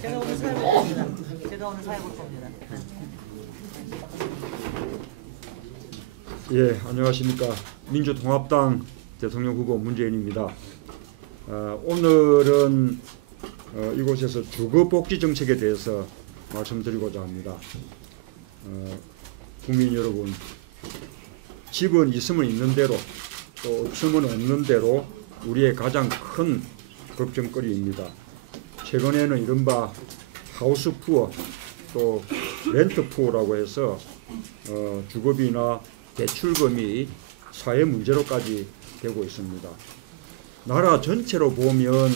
제가 오늘 사회 볼 겁니다. 제가 오늘 사회 볼 겁니다. 예, 안녕하십니까. 민주통합당 대통령 후보 문재인입니다. 오늘은 이곳에서 주거복지 정책에 대해서 말씀드리고자 합니다. 국민 여러분, 집은 있으면 있는 대로 또 없으면 없는 대로 우리의 가장 큰 걱정거리입니다. 최근에는 이른바 하우스 푸어 또 렌트 푸어라고 해서 주거비나 대출금이 사회 문제로까지 되고 있습니다. 나라 전체로 보면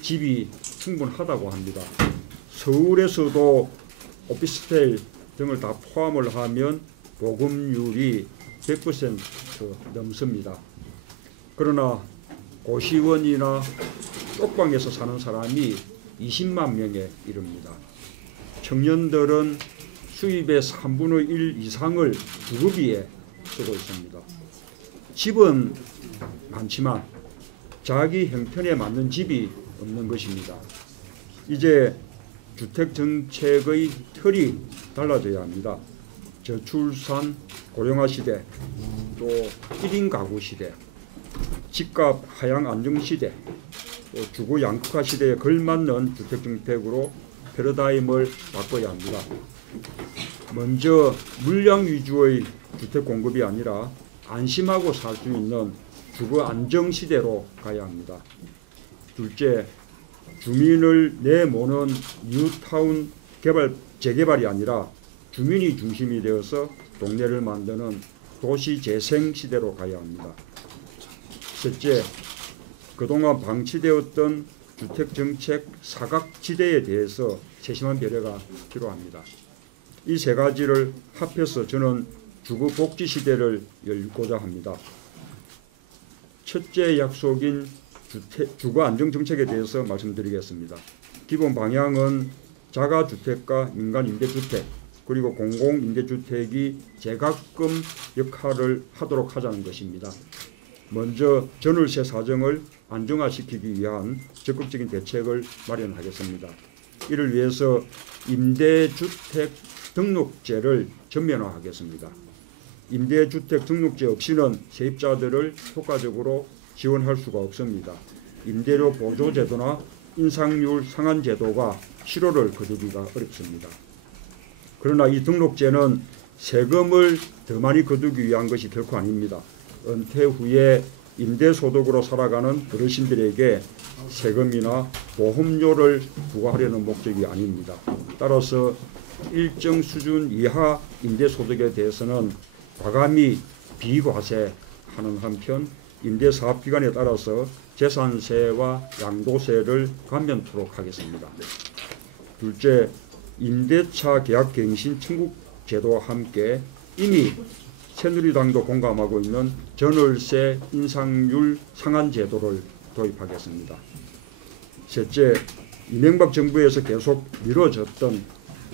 집이 충분하다고 합니다. 서울에서도 오피스텔 등을 다 포함을 하면 보급률이 100% 넘습니다. 그러나 고시원이나 쪽방에서 사는 사람이 20만 명에 이릅니다. 청년들은 수입의 3분의 1 이상을 주거비에 쓰고 있습니다. 집은 많지만 자기 형편에 맞는 집이 없는 것입니다. 이제 주택정책의 틀이 달라져야 합니다. 저출산 고령화 시대, 또 1인 가구 시대, 집값 하향 안정 시대, 또 주거 양극화 시대에 걸맞는 주택정책으로 패러다임을 바꿔야 합니다. 먼저 물량 위주의 주택 공급이 아니라 안심하고 살 수 있는 주거 안정 시대로 가야 합니다. 둘째, 주민을 내모는 뉴타운 재개발이 아니라 주민이 중심이 되어서 동네를 만드는 도시 재생 시대로 가야 합니다. 셋째, 그동안 방치되었던 주택정책 사각지대에 대해서 세심한 배려가 필요합니다. 이 세 가지를 합해서 저는 주거복지 시대를 열고자 합니다. 첫째 약속인 주거안정정책에 대해서 말씀드리겠습니다. 기본 방향은 자가주택과 민간임대주택 그리고 공공임대주택이 제각금 역할을 하도록 하자는 것입니다. 먼저 전월세 사정을 안정화시키기 위한 적극적인 대책을 마련하겠습니다. 이를 위해서 임대주택 등록제를 전면화하겠습니다. 임대주택 등록제 없이는 세입자들을 효과적으로 지원할 수가 없습니다. 임대료 보조제도나 인상률 상한제도가 실효를 거두기가 어렵습니다. 그러나 이 등록제는 세금을 더 많이 거두기 위한 것이 결코 아닙니다. 은퇴 후에 임대소득으로 살아가는 어르신들에게 세금이나 보험료를 부과하려는 목적이 아닙니다. 따라서 일정 수준 이하 임대소득에 대해서는 과감히 비과세하는 한편 임대사업기간에 따라서 재산세와 양도세를 감면토록 하겠습니다. 둘째, 임대차 계약갱신 청구제도와 함께 이미 새누리당도 공감하고 있는 전월세 인상률 상한제도를 도입하겠습니다. 셋째, 이명박 정부에서 계속 미뤄졌던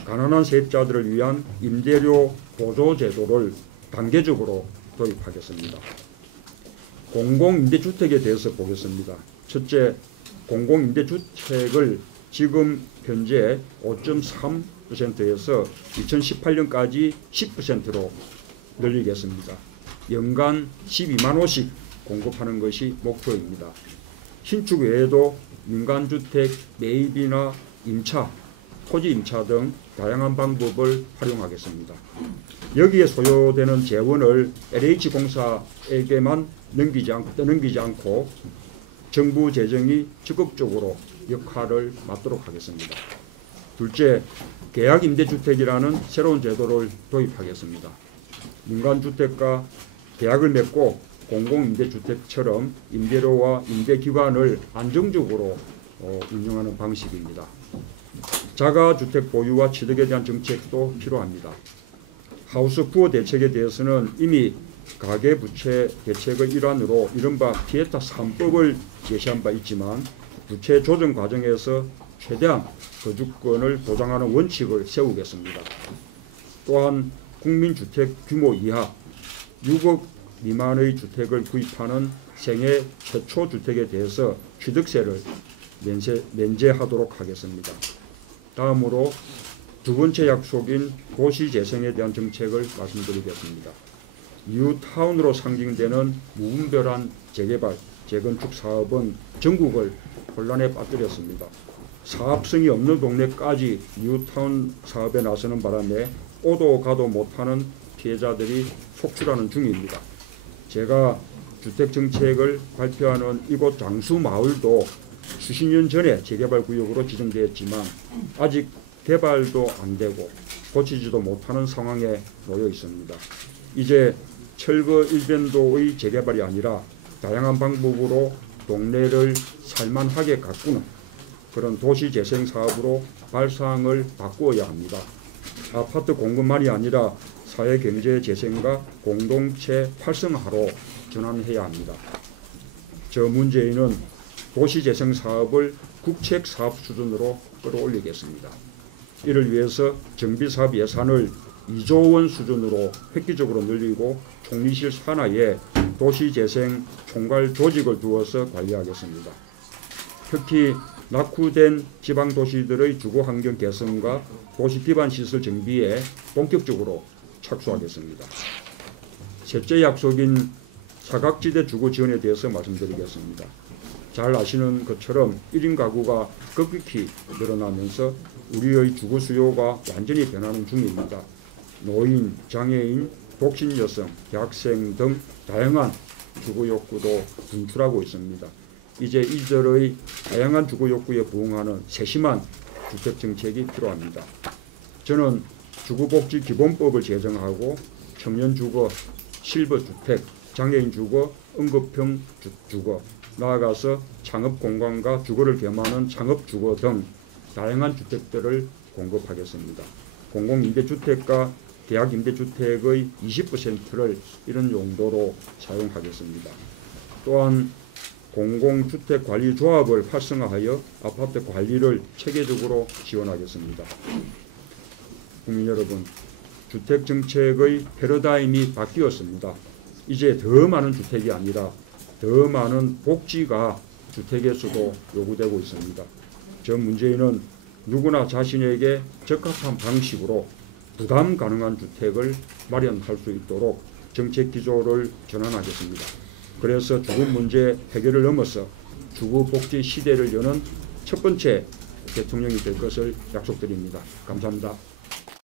가난한 세입자들을 위한 임대료 보조제도를 단계적으로 도입하겠습니다. 공공임대주택에 대해서 보겠습니다. 첫째, 공공임대주택을 지금 현재 5.3%에서 2018년까지 10%로 늘리겠습니다. 연간 12만 호씩 공급하는 것이 목표입니다. 신축 외에도 민간주택 매입이나 임차, 토지 임차 등 다양한 방법을 활용하겠습니다. 여기에 소요되는 재원을 LH공사에게만 떠넘기지 않고 정부 재정이 적극적으로 역할을 맡도록 하겠습니다. 둘째, 계약임대주택이라는 새로운 제도를 도입하겠습니다. 민간주택과 계약을 맺고 공공임대주택처럼 임대료와 임대기간을 안정적으로 운영하는 방식입니다. 자가주택 보유와 취득에 대한 정책도 필요합니다. 하우스 푸어 대책에 대해서는 이미 가계부채 대책의 일환으로 이른바 피에타 3법을 제시한 바 있지만 부채 조정 과정에서 최대한 거주권을 보장하는 원칙을 세우겠습니다. 또한 국민주택 규모 이하 6억 미만의 주택을 구입하는 생애 최초 주택에 대해서 취득세를 면제하도록 하겠습니다. 다음으로 두 번째 약속인 도시재생에 대한 정책을 말씀드리겠습니다. 뉴타운으로 상징되는 무분별한 재개발, 재건축 사업은 전국을 혼란에 빠뜨렸습니다. 사업성이 없는 동네까지 뉴타운 사업에 나서는 바람에 오도 가도 못하는 피해자들이 속출하는 중입니다. 제가 주택정책을 발표하는 이곳 장수마을도 수십 년 전에 재개발 구역으로 지정되었지만 아직 개발도 안 되고 고치지도 못하는 상황에 놓여 있습니다. 이제 철거 일변도의 재개발이 아니라 다양한 방법으로 동네를 살만하게 가꾸는 그런 도시재생 사업으로 발상을 바꾸어야 합니다. 아파트 공급만이 아니라 사회경제 재생과 공동체 활성화로 전환해야 합니다. 저 문재인은 도시재생 사업을 국책사업 수준으로 끌어올리겠습니다. 이를 위해서 정비사업 예산을 2조 원 수준으로 획기적으로 늘리고 총리실 산하에 도시재생 총괄 조직을 두어서 관리하겠습니다. 특히 낙후된 지방도시들의 주거환경 개선과 도시 기반시설 정비에 본격적으로 착수하겠습니다. 셋째 약속인 사각지대 주거 지원에 대해서 말씀드리겠습니다. 잘 아시는 것처럼 1인 가구가 급격히 늘어나면서 우리의 주거 수요가 완전히 변하는 중입니다. 노인, 장애인, 독신 여성, 대학생 등 다양한 주거 욕구도 분출하고 있습니다. 이제 이들의 다양한 주거 욕구에 부응하는 세심한 주택 정책이 필요합니다. 저는 주거복지기본법을 제정하고 청년 주거, 실버 주택, 장애인 주거, 응급형 주거, 나아가서 창업 공간과 주거를 겸하는 창업 주거 등 다양한 주택들을 공급하겠습니다. 공공임대주택과 대학임대주택의 20%를 이런 용도로 사용하겠습니다. 또한 공공주택관리조합을 활성화하여 아파트 관리를 체계적으로 지원하겠습니다. 국민 여러분, 주택정책의 패러다임이 바뀌었습니다. 이제 더 많은 주택이 아니라 더 많은 복지가 주택에서도 요구되고 있습니다. 저 문재인은 누구나 자신에게 적합한 방식으로 부담 가능한 주택을 마련할 수 있도록 정책 기조를 전환하겠습니다. 그래서 주거 문제 해결을 넘어서 주거 복지 시대를 여는 첫 번째 대통령이 될 것을 약속드립니다. 감사합니다.